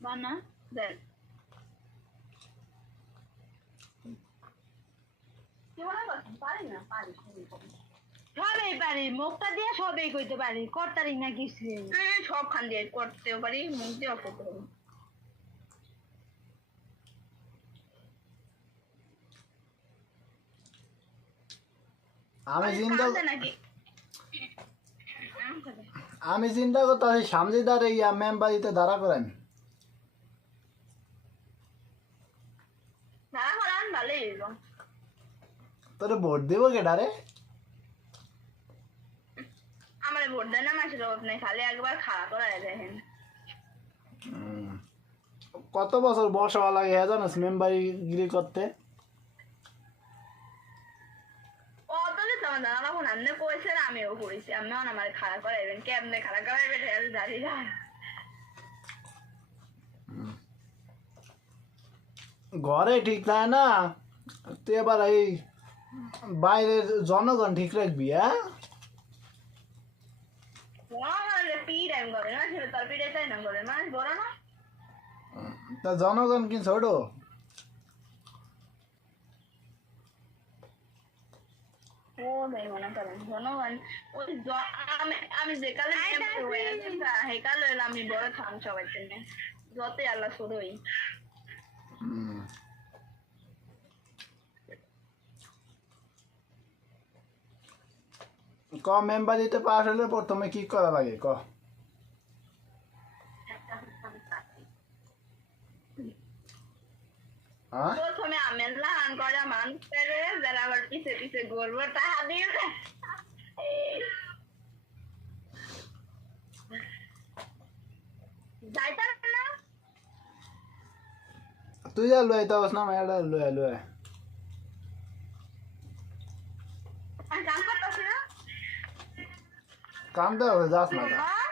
বানা দেন কি পারি না পারি সবই পারি মুখটা দিয়ে সবই কইতে পারি করতারি না কিছু। হ্যাঁ সব খান দিয়ে করতেও পারি মুখ দিয়ে করতে পারি। আমি নাকি? আমি চিন্তা করতেছি সামজিদার এই মেম্বারিতে দাঁড়া করেন দাঁড়া করান ভালোই হইব তোরে ভোট দেবো কেডারে আমার ভোট দেন না মাসের অভাব নেই খালি একবার খাড়া করা দেখেন। কত বছর হওয়া লাগে জানিস মেম্বারি গিরি করতে? তোমার দাদা আমিও করেছি আমিও আমার খাড়া করাইবেন কেমনে খাড়া করাইবেন হেল দাঁড়িয়ে ঘরে ঠিক থাকে না তুই এবার এই বাইরের জনগণ ঠিক রাখবি হ্যাঁ? তা জনগণ কি ছোট? আমি আমি যে কালে member আছি না, সেই কালে হলো আমি বড় থাম সবাই জন্য। যতই আল্লাহ শুরুই হুম। ক মেম্বারিতে পাস হলে প্রথমে কি করা লাগে? ক। হ্যাঁ? প্রথমে আমি লান করা মানুষ পেরে যারা আবার পিছে পিছে ঘুরবো টাকা দিয়ে যাইতাম না তুই যা লয়ে তো না মেয়েটা লয়ে লয়ে আমি